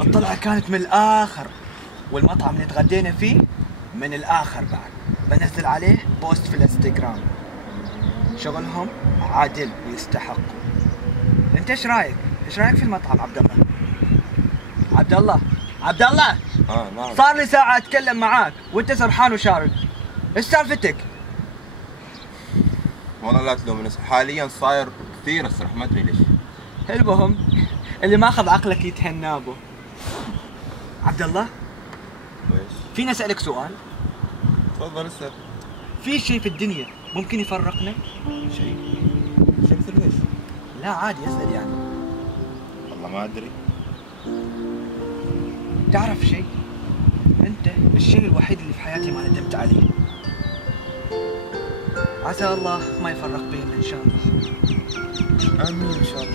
الطلعة كانت من الآخر، والمطعم اللي تغدينا فيه من الآخر بعد. بنزل عليه بوست في الانستغرام. شغلهم عادل ويستحقوا. انت ايش رايك؟ ايش رايك في المطعم عبد الله؟ عبد الله عبد الله نعم. صار لي ساعة اتكلم معاك وانت سرحان وشارد. ايش سالفتك؟ والله لا تلومني، حاليا صاير كثير اسرح ما ادري ليش. المهم اللي ماخذ عقلك يتهنى به. عبد الله فيني اسالك سؤال؟ تفضل اسال. في شيء في الدنيا ممكن يفرقنا؟ شيء مثل ايش؟ لا عادي اسال يعني. والله ما ادري. تعرف شيء؟ انت الشيء الوحيد اللي في حياتي ما ندمت عليه. عسى الله ما يفرق بيننا ان شاء الله. امين ان شاء الله.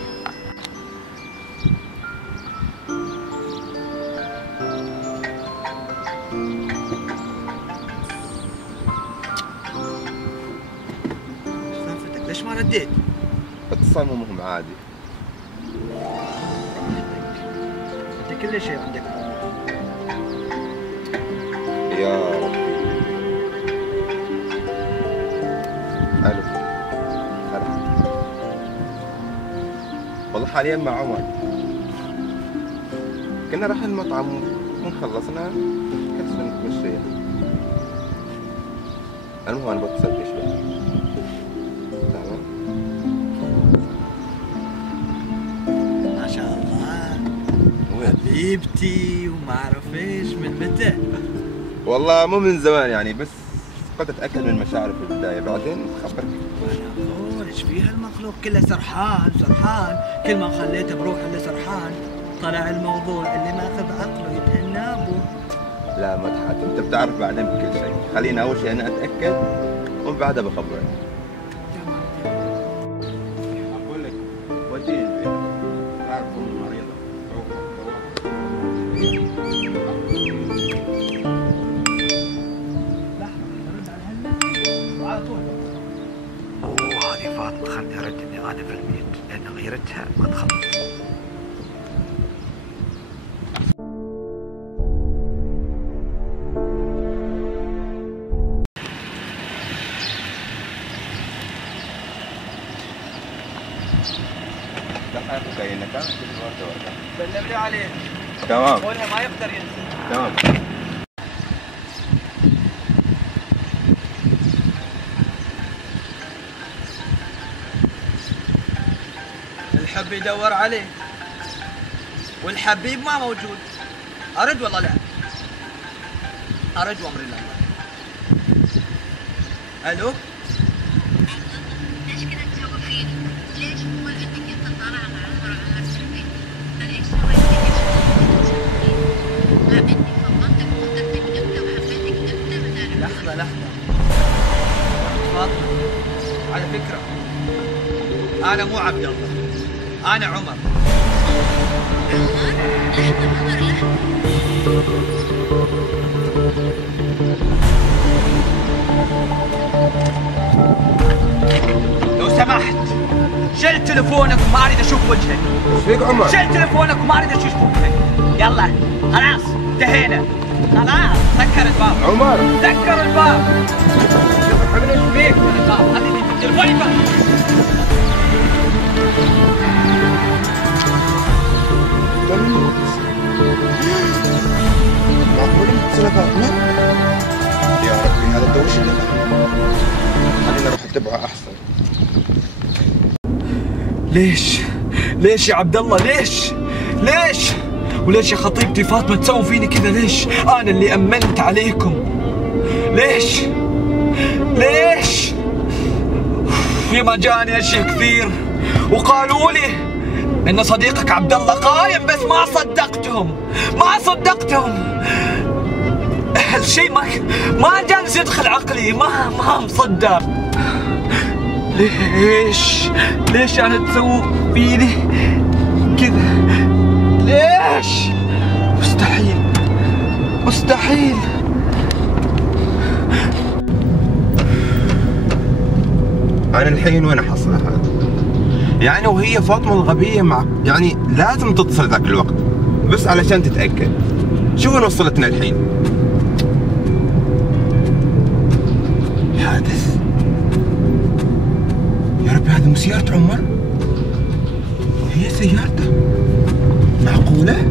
ليش ما رديت؟ اتصال مو مهم عادي. انت كل شيء عندك. يا ربي. الو. هلا. والله حاليا مع عمر. كنا رايحين المطعم مو خلصنا كسر نتمشى. المهم انا بتصل فيك شوي. ما شاء الله حبيبتي وما اعرف ايش. من متى؟ والله مو من زمان يعني، بس قد اتاكد من مشاعري في البدايه بعدين خبرك. انا ايش فيها المخلوق كله سرحان سرحان، كل ما خليته بروح الا سرحان. طلع الموضوع اللي ماخذ عقله يتهنى ابوه. لا مدحت انت بتعرف بعدين بكل شيء، خلينا اول شيء انا اتاكد ومن بعدها بخبرك. اقول لك وديني البيت، تعرف امي مريضه. هذه فاطمه خلني ارد اني انا في البيت لان غيرتها ما تخلص. دقائق كاينك ها ورده ورده. سلم لي عليه. تمام. قولها ما يقدر ينزل. تمام. الحب يدور عليه والحبيب ما موجود. ارد والله لا ارد وامر الله. الو. ليش كذا تسوي فيني؟ ليش مو انك انت طالع مع عمر على نفس البيت؟ انا ايش سويت لك؟ مع اني فضلتك واخترتك انت وحبيتك انت بدل. لحظه فاطمه، على فكره انا مو عبد الله، انا عمر. عمر؟ لحظه عمر لو سمحت شل تليفونك وما اريد اشوف وجهك. ايش فيك عمر؟ شل تليفونك وما اريد اشوف وجهك. يلا خلاص انتهينا. خلاص سكر الباب. عمر سكر الباب. حبيبي ايش فيك؟ الباب حبيبي تليفوني بقى. معقول متصلة فاطمة؟ يا ربي هذا الدوش اللي خلينا نروح اتبعه احسن. ليش يا عبد الله؟ ليش؟ وليش يا خطيبتي فاطمة تسوي فيني كذا؟ ليش؟ أنا اللي أمنت عليكم. ليش؟ فيما جاني اشياء كثير وقالوا لي ان صديقك عبد الله قايم، بس ما صدقتهم. هالشيء ما جالس يدخل عقلي، ما مصدق. ليش انا تسووا فيني كذا؟ ليش؟ مستحيل. أنا الحين وين أحصل هذا؟ يعني وهي فاطمة الغبية يعني لازم تتصل ذاك الوقت بس علشان تتأكد. شوف وين وصلتنا الحين. حادث؟ يا ربي هذه مو سيارة عمر؟ هي سيارته؟ معقولة؟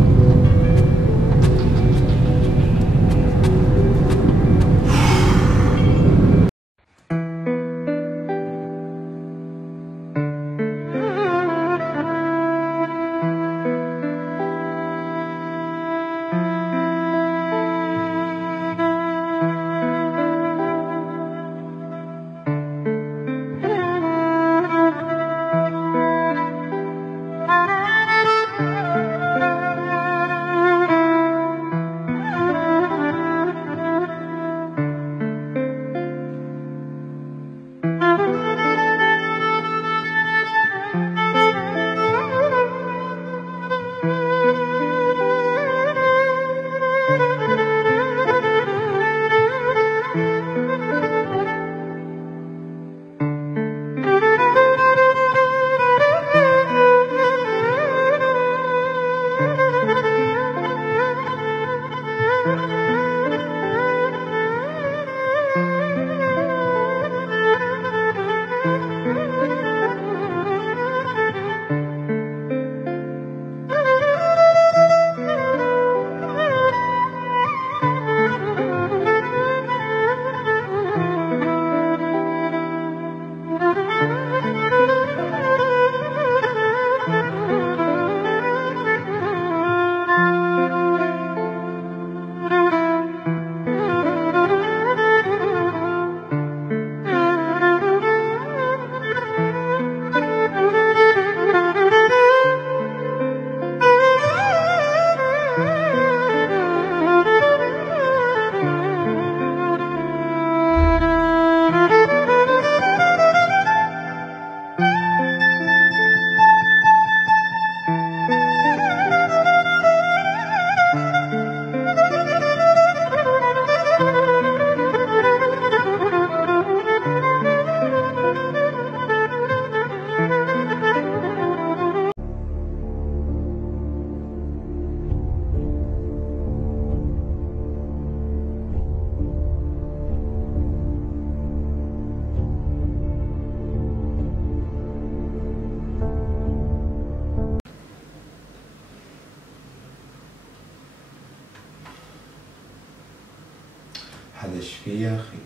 هذا ايش فيه يا اخي؟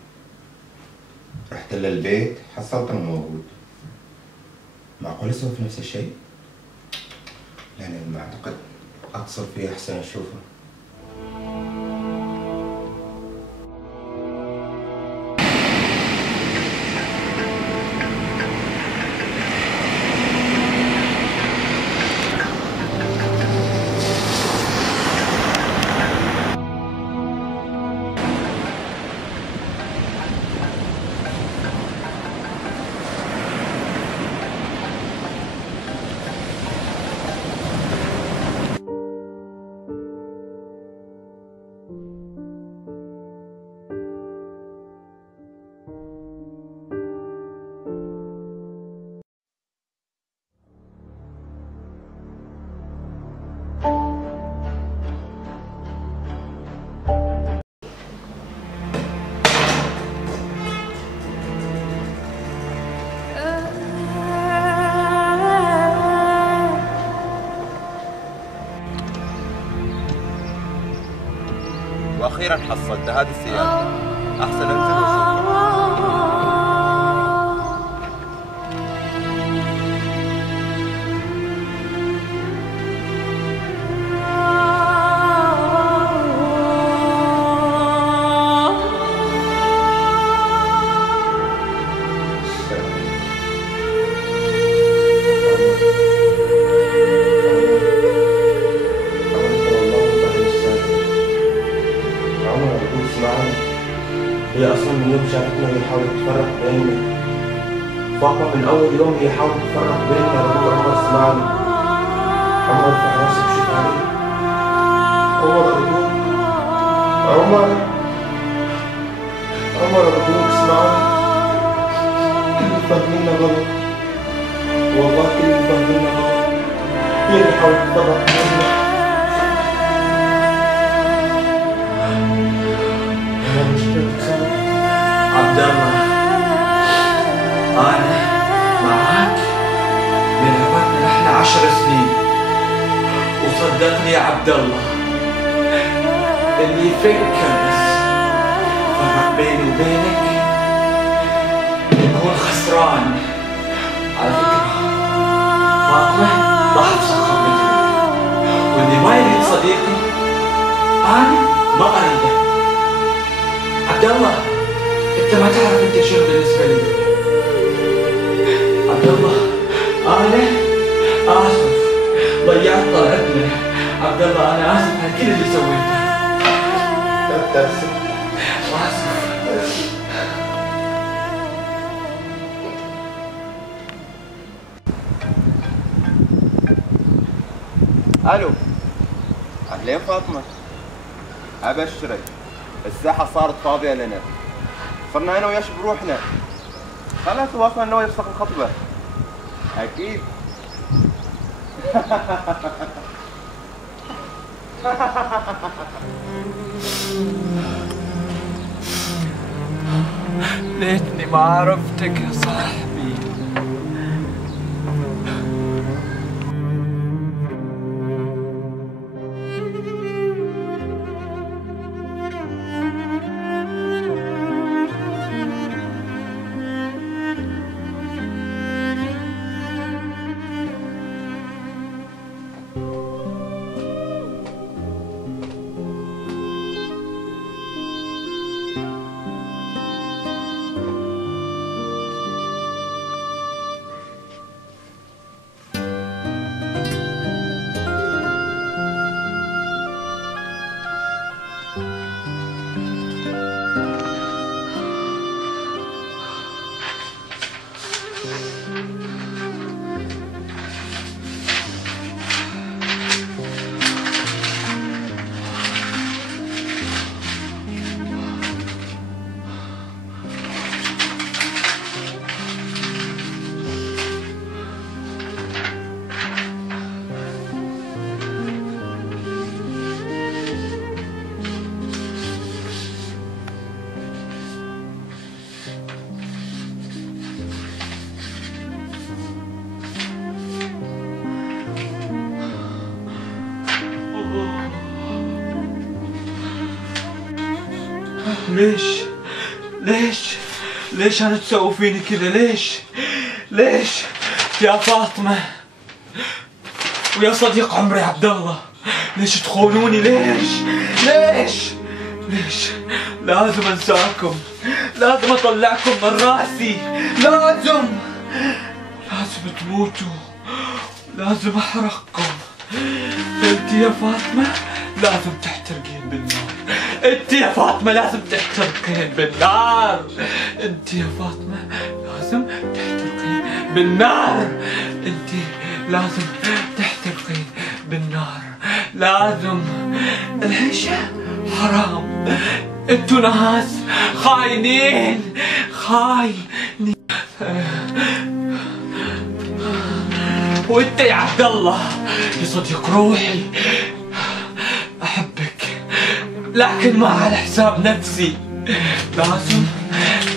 رحت للبيت حصلته موجود. معقول يسوي في نفس الشيء؟ لا انا ما اعتقد. اتصل فيه احسن اشوفه. واخيرا حصلت هذه السيارة. احسن انزل وشوف. يوم شافتنا هي حاولت تفرق بيننا. فاطمة من أول يوم هي حاولت تفرق بيننا. رجوع عمر اسمعني. عمر ارفع راسك شوف علي. عمر أرجوك. عمر أرجوك اسمعني. كل اللي فاهميننا غلط. والله كل اللي فاهميننا غلط. هي اللي حاولت تفرق بيننا. عبد الله، أنا معاك من عمرنا نحن 10 سنين، وصدقني يا عبد الله اللي يفكر بس فرق بيني وبينك يكون خسران. على فكرة فاطمة ضحت صخبتي، واللي ما يريد صديقي أنا ما أريده. عبد الله، انت ما تعرف انت شنو بالنسبه لي. عبد الله، انا اسف ضيعت طلعتنا. عبد الله انا اسف على كل اللي سويته. لا تأسف. اسف. الو، اهلين فاطمة. ابشرك الساحة صارت فاضية لنا، صرنا انا وياش بروحنا. خلاص وصلنا انا ويفسخ الخطبة. اكيد. ليتني ما عرفتك يا صاحبي. ليش أنا تسوي فيني كذا؟ ليش يا فاطمة ويا صديق عمري عبد الله؟ ليش تخونوني؟ ليش لازم انساكم، لازم اطلعكم من راسي، لازم تموتوا، لازم احرقكم. انت يا فاطمة لازم تحترقين بالنار، انت يا فاطمة لازم تحترقين بالنار، انت يا فاطمة لازم تحترقين بالنار، انت لازم تحترقين بالنار، لازم. العيشة حرام، انتو ناس خاينين. وانت يا عبد الله يا صديق روحي احبك، لكن ما على حساب نفسي. لازم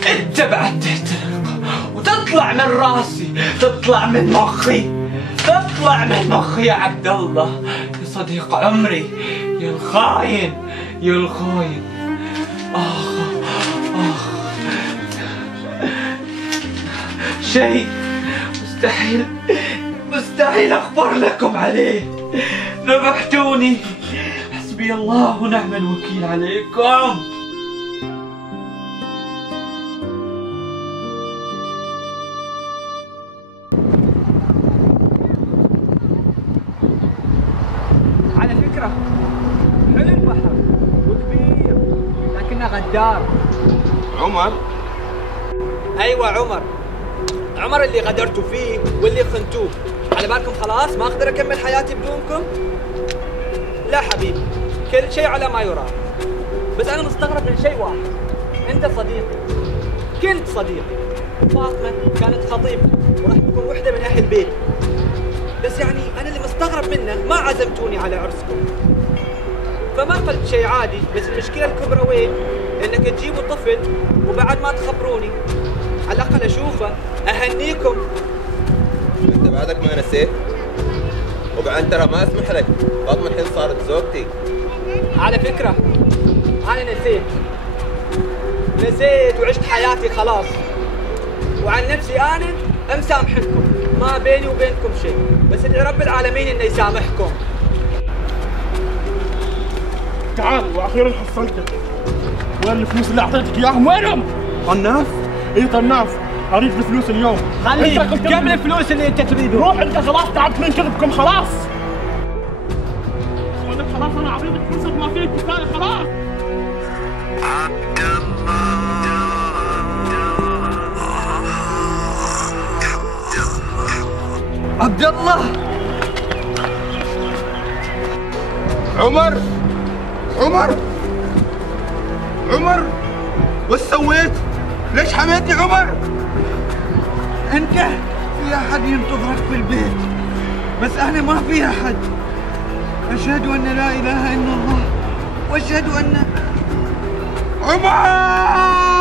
انت بعد تحترق وتطلع من راسي، تطلع من مخي يا عبد الله يا صديق عمري، يا الخاين. شيء مستحيل اخبر لكم عليه. ذبحتوني، حسبي الله ونعم الوكيل عليكم. على فكرة حلو البحر وكبير لكنه غدار. عمر عمر؟ ايوه عمر اللي غدرتوا فيه واللي خنتوه. على بالكم خلاص ما اقدر اكمل حياتي بدونكم؟ لا حبيبي، كل شيء على ما يرام. بس انا مستغرب من شيء واحد، انت صديقي، كنت صديقي، وفاطمه كانت خطيبتي وراح تكون وحده من اهل بيتي. بس يعني انا اللي مستغرب منه ما عزمتوني على عرسكم. فما قلت شيء عادي، بس المشكله الكبرى وين؟ انك تجيبوا طفل وبعد ما تخبروني. على الاقل اشوفه، اهنيكم. انت بعدك ما نسيت؟ وبعد ترى ما اسمح لك، فاطمه الحين صارت زوجتي. على فكره انا نسيت وعشت حياتي خلاص. وعن نفسي انا مسامحكم، ما بيني وبينكم شيء، بس ادعي رب العالمين انه يسامحكم. تعال واخيرا حصلتك. وين الفلوس اللي اعطيتك اياهم؟ وينهم؟ طناف؟ اي طناف، اريد الفلوس اليوم. خليك كم الفلوس اللي انت تريده؟ روح انت، خلاص تعبت من كذبكم خلاص. خلاص انا اعطيتك فرصه ما فيك كفايه خلاص. عبد الله. عمر وش سويت؟ ليش حميتني عمر؟ انت في احد ينتظرك في البيت، بس انا ما في احد. اشهد ان لا اله الا الله واشهد ان عمر!